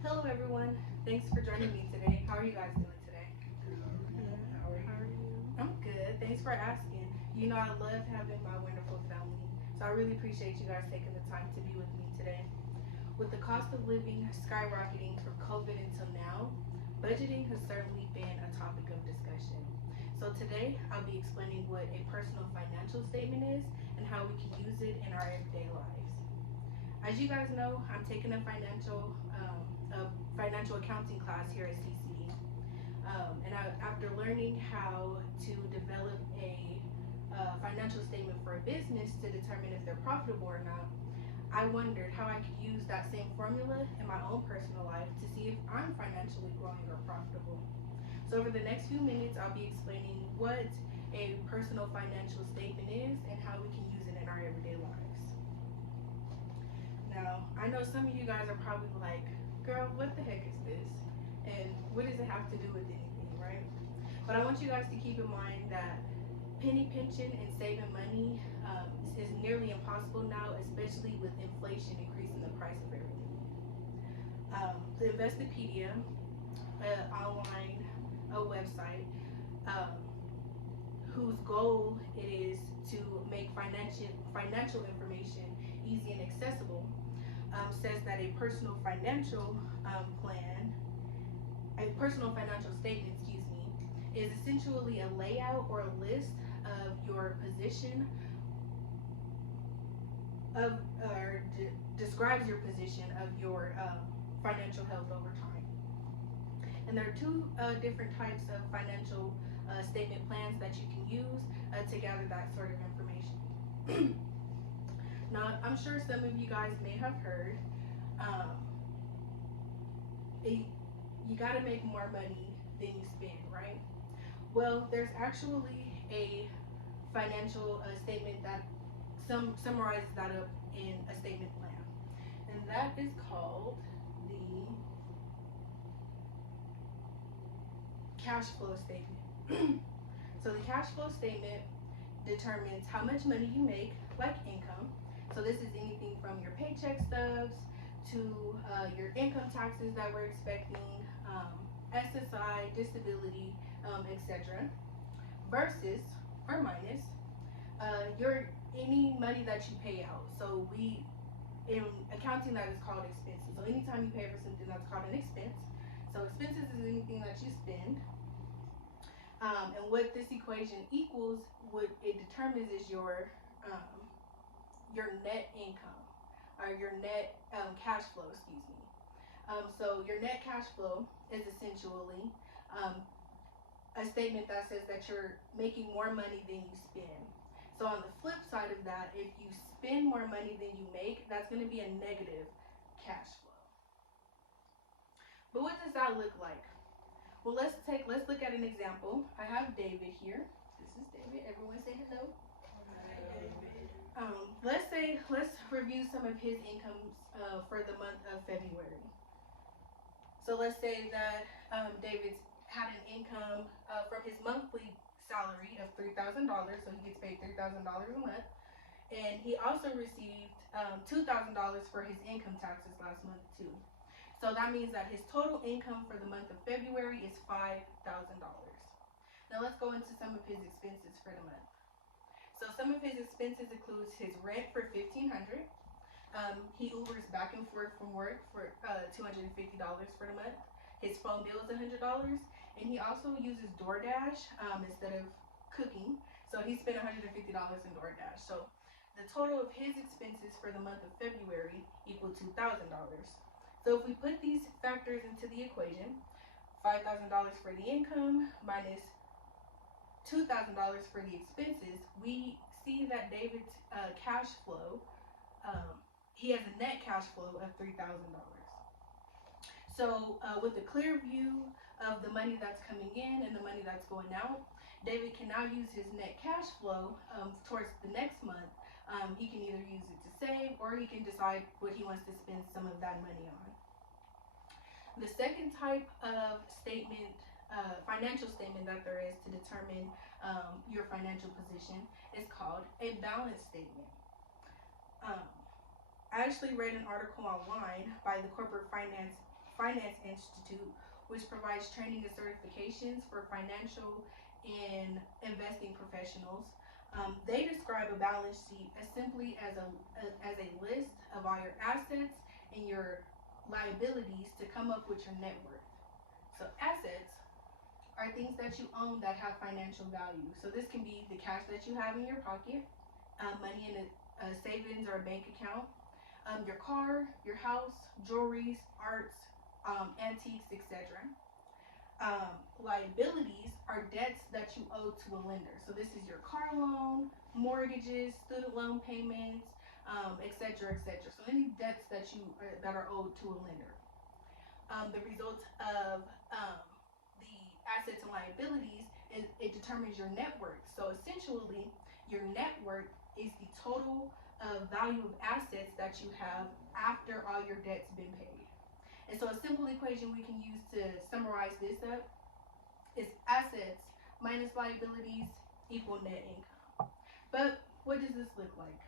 Hello everyone. Thanks for joining me today. How are you guys doing today? How are you? I'm good. Thanks for asking. You know I love having my wonderful family. So I really appreciate you guys taking the time to be with me today. With the cost of living skyrocketing from COVID until now, budgeting has certainly been a topic of discussion. So today I'll be explaining what a personal financial statement is and how we can use it in our everyday lives. As you guys know, I'm taking a financial accounting class here at CCE. After learning how to develop a financial statement for a business to determine if they're profitable or not, I wondered how I could use that same formula in my own personal life to see if I'm financially growing or profitable. So, over the next few minutes, I'll be explaining what a personal financial statement is and how we can use it in our everyday lives. Now, I know some of you guys are probably like, girl, what the heck is this? And what does it have to do with anything, right? But I want you guys to keep in mind that penny pinching and saving money is nearly impossible now, especially with inflation increasing the price of everything. The Investopedia, online a website um, whose goal it is to make financial information easy and accessible, says that a personal financial statement, excuse me, is essentially a layout or a list of your position of or describes your position of your financial health over time. And there are two different types of financial statement plans that you can use to gather that sort of information. Now, I'm sure some of you guys may have heard um, it, you got to make more money than you spend, right? Well, there's actually a financial statement that summarizes that up in a statement plan, and that is called the cash flow statement. So the cash flow statement determines how much money you make, like income. So this is anything from your paycheck stubs to your income taxes that we're expecting, SSI, disability, etc. Versus or minus your any money that you pay out. So we in accounting that is called expenses. So anytime you pay for something, that's called an expense. So expenses is anything that you spend. And what this equation equals, what it determines is your net income or your net cash flow. Excuse me. So your net cash flow is essentially um, a statement that says that you're making more money than you spend. So on the flip side of that, if you spend more money than you make, that's going to be a negative cash flow. But what does that look like? Well, let's look at an example. I have David here. This is David. Everyone say hello. Let's review some of his incomes for the month of February. So let's say that David's had an income from his monthly salary of $3,000, so he gets paid $3,000 a month, and he also received $2,000 for his income taxes last month too. So that means that his total income for the month of February is $5,000. Now let's go into some of his expenses for the month. So some of his expenses includes his rent for $1,500. He Ubers back and forth from work for $250 for the month. His phone bill is $100, and he also uses DoorDash instead of cooking. So he spent $150 in DoorDash. So the total of his expenses for the month of February equal $2,000. So if we put these factors into the equation, $5,000 for the income minus $2,000 for the expenses, we see that David's cash flow, um, he has a net cash flow of $3,000. So, with a clear view of the money that's coming in and the money that's going out, David can now use his net cash flow towards the next month. He can either use it to save or he can decide what he wants to spend some of that money on. The second type of statement, financial statement that there is to determine your financial position is called a balance statement. Um, I actually read an article online by the Corporate Finance Institute, which provides training and certifications for financial and investing professionals. They describe a balance sheet as simply as a list of all your assets and your liabilities to come up with your net worth. So assets are things that you own that have financial value. So this can be the cash that you have in your pocket, money in a savings or a bank account, your car, your house, jewelries, arts, antiques, etc. Liabilities are debts that you owe to a lender. So this is your car loan, mortgages, student loan payments, etc., etc. So any debts that are owed to a lender. The result of the assets and liabilities is it determines your net worth. So essentially, your net worth is the total value of assets that you have after all your debts been paid. And so a simple equation we can use to summarize this up is assets minus liabilities equal net income. But what does this look like?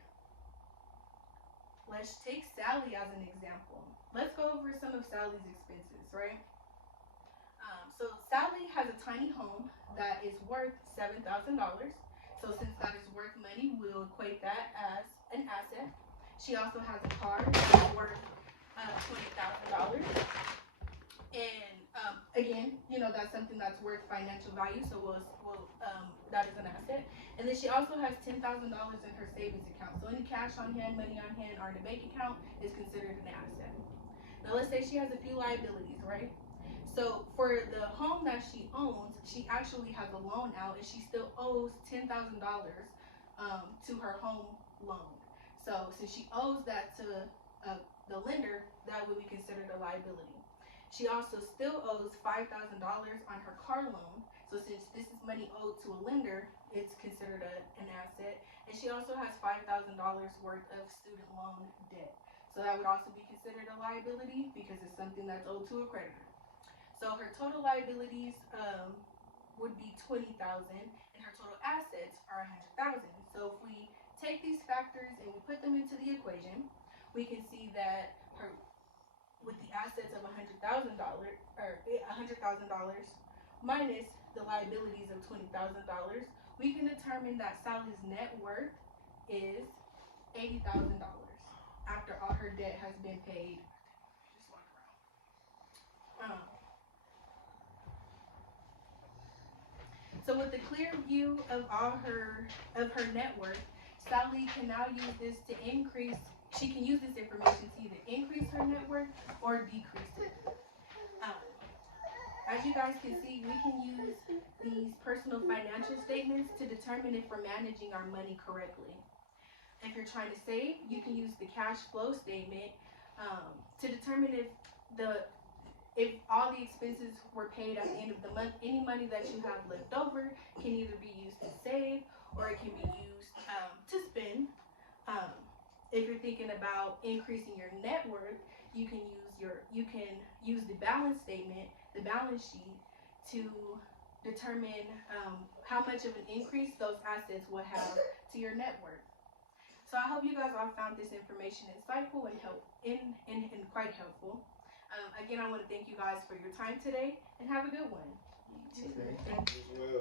Let's take Sally as an example. Let's go over some of Sally's expenses, right? So Sally has a tiny home that is worth $7,000. So since that is worth money, we'll equate that as an asset. She also has a car that's worth $20,000. And again, that's something that's worth financial value, so we'll that is an asset. And then she also has $10,000 in her savings account. So any cash on hand, money on hand, or in a bank account is considered an asset. Now let's say she has a few liabilities, right? So for the home that she owns, she actually has a loan out, and she still owes $10,000 to her home loan. So since she owes that to the lender, that would be considered a liability. She also still owes $5,000 on her car loan. So since this is money owed to a lender, it's considered an asset. And she also has $5,000 worth of student loan debt. So that would also be considered a liability because it's something that's owed to a creditor. So her total liabilities would be $20,000, and her total assets are $100,000. So if we take these factors and we put them into the equation, we can see that with the assets of $100,000 minus the liabilities of $20,000, we can determine that Sally's net worth is $80,000 after all her debt has been paid. Just walk around. So with a clear view of her net worth, Sally can now use this to increase. She can use this information to either increase her net worth or decrease it. As you guys can see, we can use these personal financial statements to determine if we're managing our money correctly. If you're trying to save, you can use the cash flow statement to determine if all the expenses were paid at the end of the month. Any money that you have left over can either be used to save or it can be used to spend. If you're thinking about increasing your net worth, you can use the balance statement, the balance sheet, to determine how much of an increase those assets will have to your net worth. So I hope you guys all found this information insightful and quite helpful. Again, I want to thank you guys for your time today, and have a good one. You too. Thank you.